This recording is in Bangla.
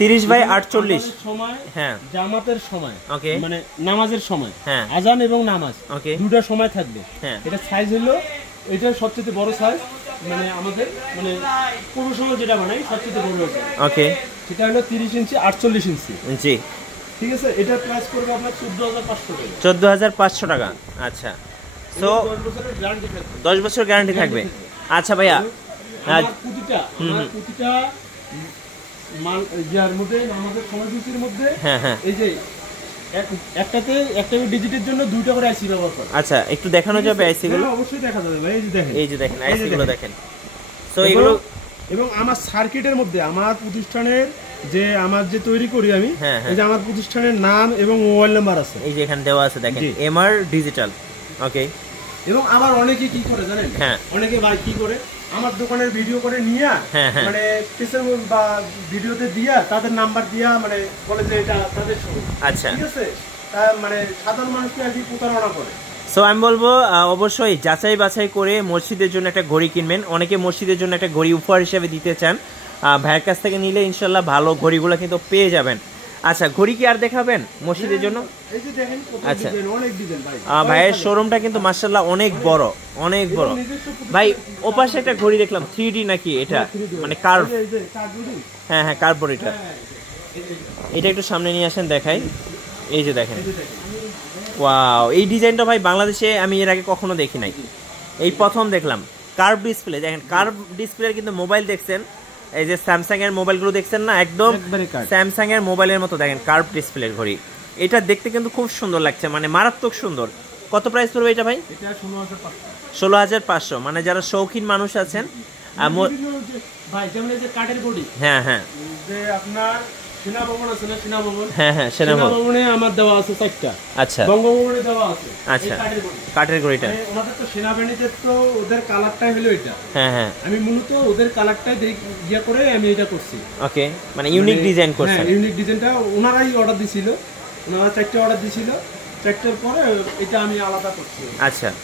30/48 সময়, হ্যাঁ জামাতের সময়, ওকে মানে নামাজের সময়, হ্যাঁ আজান এবং নামাজ ওকে দুটো সময় থাকবে। হ্যাঁ এটা সাইজ হলো, এটা সবচেয়ে বড় সাইজ, মানে আমাদের মানে পুরো সময় যেটা বানাই সবচেয়ে বড় হয়েছে। ওকে সেটা হলো 30 ইঞ্চি 48 ইঞ্চি। জি ঠিক আছে, এটা প্রাইস করবে আপনার 14,500 টাকা। 14,500 টাকা। আচ্ছা, তো 10 বছরের গ্যারান্টি থাকবে। 10 বছর গ্যারান্টি থাকবে। আচ্ছা ভাইয়া, আমার প্রতিটা মাল ইয়ার মধ্যে, আমাদের সময়সূচির মধ্যে, হ্যাঁ হ্যাঁ এই যে একটা ডিজিটের জন্য 2টা করে আইসি ব্যবহার করে। আচ্ছা, একটু দেখানো যাবে আইসি গুলো? অবশ্যই দেখা যাবে ভাই, এই যে দেখেন আইসি গুলো দেখেন। তো এগুলো এবং আমার সার্কিটের মধ্যে আমার প্রতিষ্ঠানের যে আমার যে তৈরি করি আমি, এই যে আমার প্রতিষ্ঠানের নাম এবং মোবাইল নাম্বার আছে, এই যে এখানে দেওয়া আছে দেখেন, এমআর ডিজিটাল। ওকে, এবং আবার অনেকে কি করে জানেন, অনেকে ভাই কি করে আমার দোকানের ভিডিও করে নিয়ে মানে ফেসবুক বা ভিডিওতে দিয়া তাদের নাম্বার দিয়া মানে বলে যে এটা তাদের ছবি। আচ্ছা, ঠিক আছে, মানে সাধারণ মানুষকে আর কি প্রতারণা করে। সো আমি বলবো অবশ্যই যাচাই বাছাই করে মসজিদের জন্য একটা ঘড়ি কিনবেন। অনেকে মসজিদের জন্য একটা ঘড়ি উপহার হিসেবে দিতে চান, ভাইয়ের কাছ থেকে নিলে ইনশাল্লাহ ভালো ঘড়িগুলো কিন্তু পেয়ে যাবেন। আচ্ছা, ঘড়ি কি আর দেখাবেন মসজিদের জন্য? আচ্ছা, ভাইয়ের শোরুমটা কিন্তু মাশাআল্লাহ অনেক বড়, অনেক বড়। ভাই ওপাশে একটা ঘড়ি দেখলাম 3D নাকি এটা, মানে কার্ভ? হ্যাঁ হ্যাঁ, কার্ভ এটা। এটা একটু সামনে নিয়ে আসেন দেখাই। এই যে দেখেন, ওয়াও, এই ডিজাইনটা ভাই বাংলাদেশে আমি এর আগে কখনো দেখি নাই, এই প্রথম দেখলাম। কার্ভ ডিসপ্লে দেখেন, কার্ভ ডিসপ্লের কিন্তু মোবাইল দেখছেন, এই যে স্যামসাং এর মোবাইলগুলো দেখছেন না, একদম স্যামসাং এর মোবাইলের মতো দেখেন কার্ভ ডিসপ্লের ঘড়ি। এটা দেখতে কিন্তু খুব সুন্দর লাগছে, মানে মারাত্মক সুন্দর। কত প্রাইস পড়বে এটা ভাই? এটা 16,500। মানে যারা শৌখিন মানুষ আছেন, ভাই যেমন এই যে কাঠের ঘড়ি, হ্যাঁ হ্যাঁ, যে আপনার সেনাভবন আছে না, সেনাভবন, হ্যাঁ হ্যাঁ, সেনাভবনে আমার দেওয়া আছে 4টা। আচ্ছা, বঙ্গভবনে দেওয়া আছে। আচ্ছা, কাঠের ঘড়িটা ওনাদের তো সেনাবাহিনীতে তো ওদের কালারটাই হলো এটা। হ্যাঁ হ্যাঁ, আমি মূলত ওদের কালারটাই ইয়া করে আমি এটা করছি। ওকে, মানে ইউনিক ডিজাইন করছেন। হ্যাঁ, ইউনিক ডিজাইনটা ওনারাই অর্ডার দিছিল, ওনারা 4টা অর্ডার দিছিল, 4টার পরে এটা আমি আলাদা করছি। আচ্ছা,